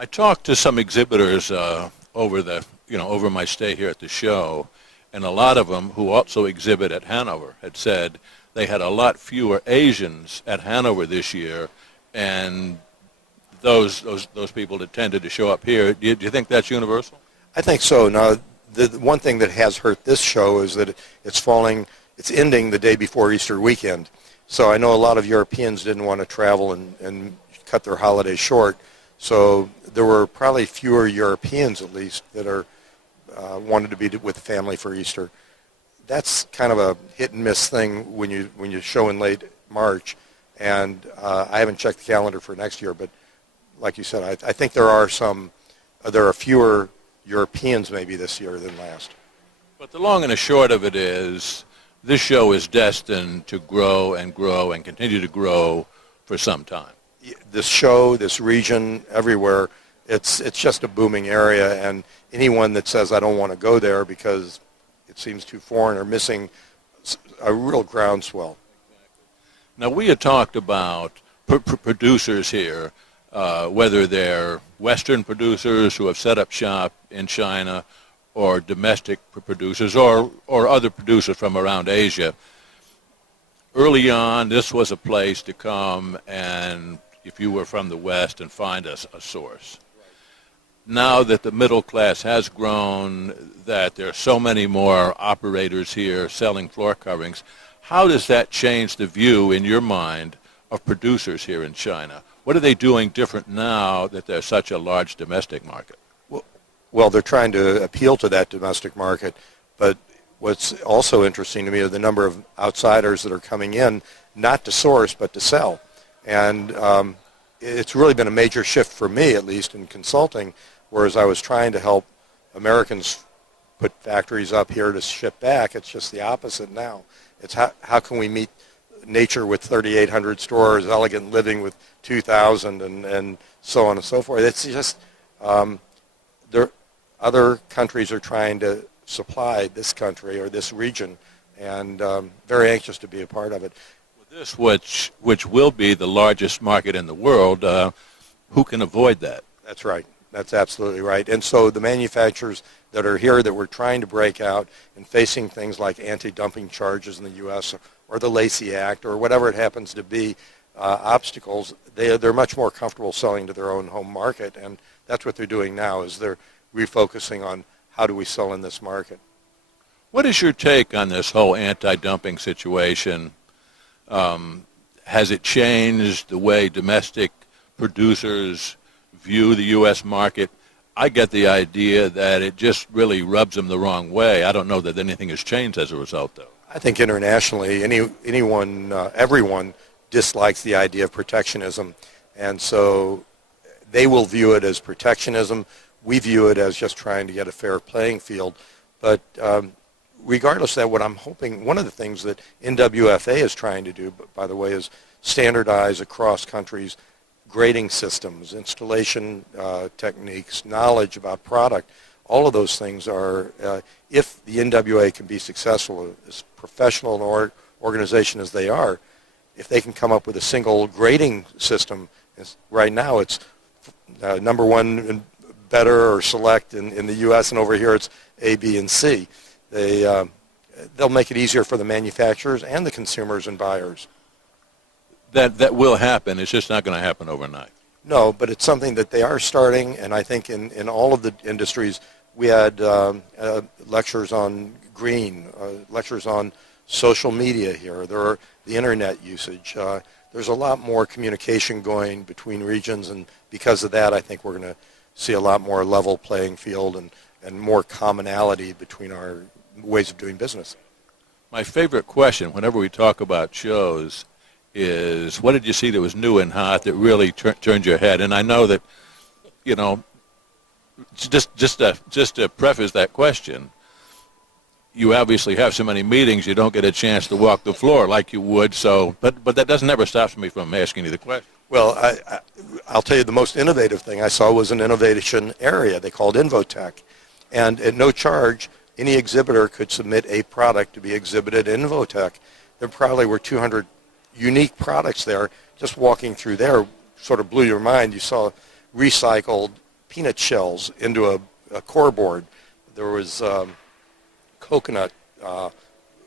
I talked to some exhibitors over my stay here at the show, and a lot of them who also exhibit at Hanover had said they had a lot fewer Asians at Hanover this year, and those people that tended to show up here. Do you think that's universal? I think so. Now, the one thing that has hurt this show is that it's ending the day before Easter weekend. So I know a lot of Europeans didn't want to travel and cut their holiday short. So there were probably fewer Europeans, at least, that wanted to be with the family for Easter. That's kind of a hit and miss thing when you show in late March. And I haven't checked the calendar for next year, but like you said, I think there are fewer Europeans maybe this year than last. But the long and the short of it is, this show is destined to grow and grow and continue to grow for some time. This show, this region, everywhere, it's just a booming area, and anyone that says I don't want to go there because it seems too foreign are missing a real groundswell. Now, we had talked about producers here, whether they're Western producers who have set up shop in China or domestic producers or other producers from around Asia. Early on, this was a place to come and, if you were from the West, and find a source. Now that the middle class has grown, that there are so many more operators here selling floor coverings, how does that change the view in your mind of producers here in China? What are they doing different now that there's such a large domestic market? Well, they're trying to appeal to that domestic market, but what's also interesting to me are the number of outsiders that are coming in, not to source, but to sell. And it's really been a major shift for me, at least in consulting, whereas I was trying to help Americans put factories up here to ship back. It's just the opposite now. It's how can we meet nature with 3,800 stores, elegant living with 2,000, and so on and so forth. It's just other countries are trying to supply this country or this region, and very anxious to be a part of it. This, which will be the largest market in the world, who can avoid that? That's right. That's absolutely right. And so the manufacturers that are here that we're trying to break out and facing things like anti-dumping charges in the U.S. or the Lacey Act or whatever it happens to be, obstacles, they're much more comfortable selling to their own home market, and that's what they're doing now, is they're refocusing on how do we sell in this market. What is your take on this whole anti-dumping situation? Has it changed the way domestic producers view the U.S. market? I get the idea that it just really rubs them the wrong way. I don't know that anything has changed as a result, though. I think internationally, everyone dislikes the idea of protectionism, and so they will view it as protectionism. We view it as just trying to get a fair playing field. But regardless of that, what I'm hoping, one of the things that NWFA is trying to do, by the way, is standardize across countries grading systems, installation techniques, knowledge about product. All of those things are, if the NWA can be successful, as professional an organization as they are, if they can come up with a single grading system, right now it's number one better or select in the U.S., and over here it's A, B, and C. They'll make it easier for the manufacturers and the consumers and buyers. That will happen. It's just not going to happen overnight. No, but it's something that they are starting, and I think in all of the industries, we had lectures on green, lectures on social media here. There are the internet usage. There's a lot more communication going between regions, and because of that, I think we're going to see a lot more level playing field and more commonality between our ways of doing business. My favorite question whenever we talk about shows is, what did you see that was new and hot that really turned your head? And I know that, just to preface that question, you obviously have so many meetings you don't get a chance to walk the floor like you would. So, but that doesn't ever stop me from asking you the question. Well, I'll tell you the most innovative thing I saw was an innovation area they called Invotech. And at no charge, any exhibitor could submit a product to be exhibited in Invotech. There probably were 200 unique products there. Just walking through there sort of blew your mind. You saw recycled peanut shells into a core board. There was coconut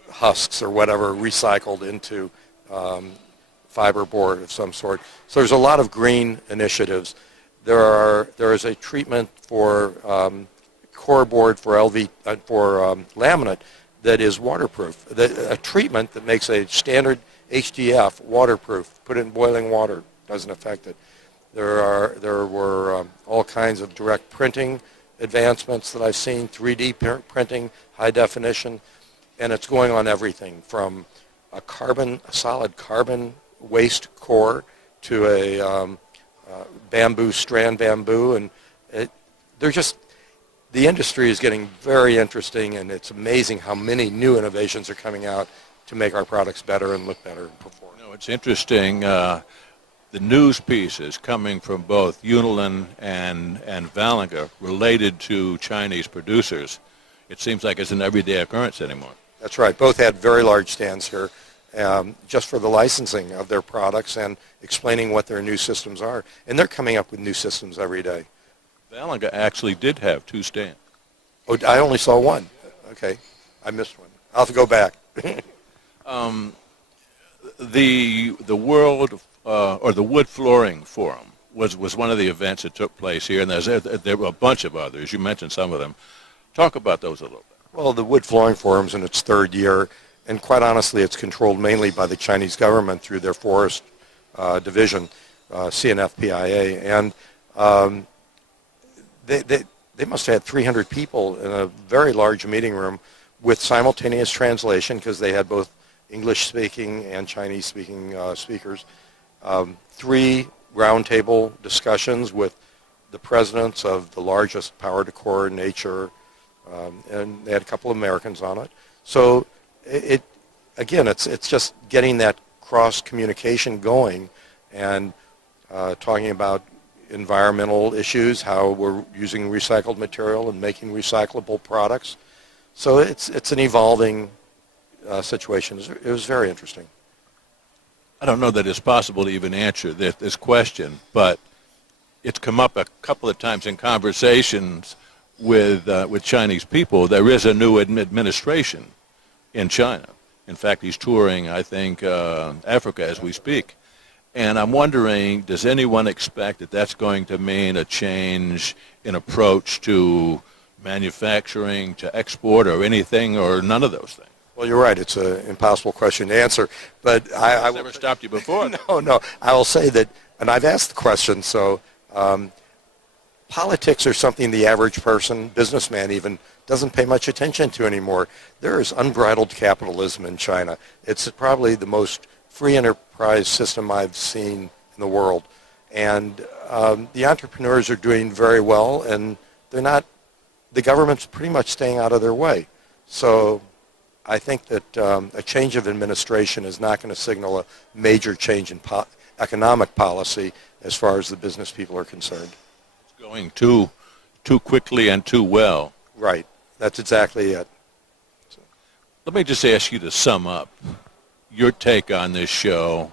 husks or whatever recycled into fiber board of some sort. So there's a lot of green initiatives. There is a treatment for core board for laminate that is waterproof. A treatment that makes a standard HDF waterproof. Put it in boiling water, doesn't affect it. There were all kinds of direct printing advancements that I've seen, 3D printing, high definition, and it's going on everything from a solid carbon waste core to a strand bamboo, and the industry is getting very interesting, and it's amazing how many new innovations are coming out to make our products better and look better and perform. It's interesting. The news pieces coming from both Unilin and Valinger related to Chinese producers, it seems like it's an everyday occurrence anymore. That's right. Both had very large stands here just for the licensing of their products and explaining what their new systems are. And they're coming up with new systems every day. Valinger actually did have 2 stands. Oh, I only saw one. Okay. I missed one. I'll have to go back. The World or the Wood Flooring Forum was one of the events that took place here, and there were a bunch of others. You mentioned some of them. Talk about those a little bit. Well, the Wood Flooring Forum's in its 3rd year, and quite honestly, it's controlled mainly by the Chinese government through their forest division, CNFPIA, and they must have had 300 people in a very large meeting room with simultaneous translation because they had both English-speaking and Chinese-speaking speakers. 3 roundtable discussions with the presidents of the largest power decor in nature, and they had a couple of Americans on it. So it's just getting that cross-communication going and talking about environmental issues, how we're using recycled material and making recyclable products. So it's an evolving situation. It was very interesting. I don't know that it's possible to even answer this question, but it's come up a couple of times in conversations with Chinese people. There is a new administration in China. In fact, he's touring, I think, Africa as we speak. And I'm wondering, does anyone expect that that's going to mean a change in approach to manufacturing, to export, or anything, or none of those things? Well, you're right. It's an impossible question to answer. But I never stopped you before. No. I will say that, and I've asked the question, so politics are something the average person, businessman even, doesn't pay much attention to anymore. There is unbridled capitalism in China. It's probably the most free enterprise system I've seen in the world. And the entrepreneurs are doing very well, and the government's pretty much staying out of their way. So I think that a change of administration is not going to signal a major change in economic policy as far as the business people are concerned. It's going too quickly and too well. Right. That's exactly it. So. Let me just ask you to sum up your take on this show.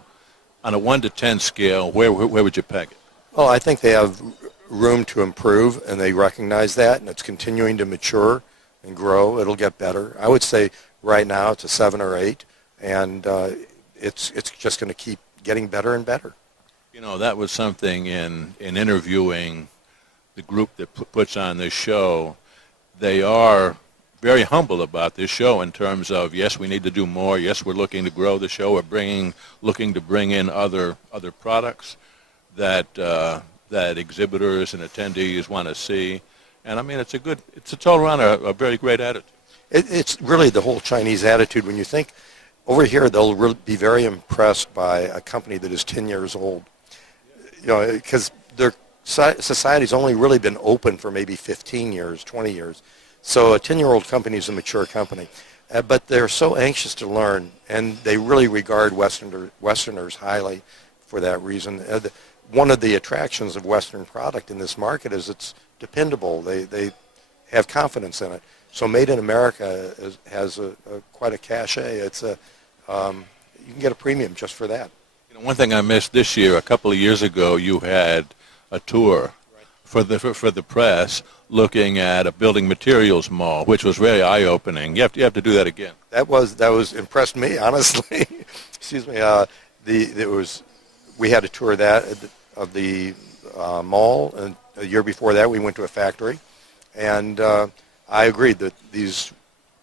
On a 1 to 10 scale, where would you peg it? Well, I think they have room to improve, and they recognize that, and it's continuing to mature and grow. It'll get better. I would say right now it's a 7 or 8, and it's just going to keep getting better and better. You know, that was something in interviewing the group that puts on this show. They are very humble about this show in terms of, yes, we need to do more. Yes, we're looking to grow the show. We're looking to bring in other products that exhibitors and attendees want to see. And I mean, it's all around a very great attitude. It's really the whole Chinese attitude. When you think over here, they'll really be very impressed by a company that is 10 years old. You know, because their society's only really been open for maybe 15 years, 20 years. So a 10-year-old company is a mature company. But they're so anxious to learn, and they really regard Westerners highly for that reason. One of the attractions of Western product in this market is it's dependable. They have confidence in it. So Made in America has quite a cachet. You can get a premium just for that. You know, one thing I missed this year, a couple of years ago, you had a tour for the press, looking at a building materials mall, which was very eye-opening. You have to do that again. That was impressed me, honestly. Excuse me. We had a tour of the mall, and a year before that we went to a factory, and I agreed that these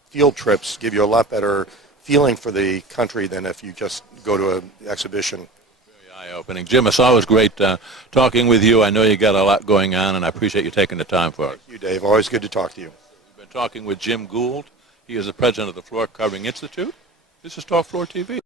field trips give you a lot better feeling for the country than if you just go to an exhibition. Very eye-opening. Jim, it's always great talking with you. I know you got a lot going on, and I appreciate you taking the time for it. Thank you, Dave. Always good to talk to you. We've been talking with Jim Gould. He is the president of the Floor Covering Institute. This is Talk Floor TV.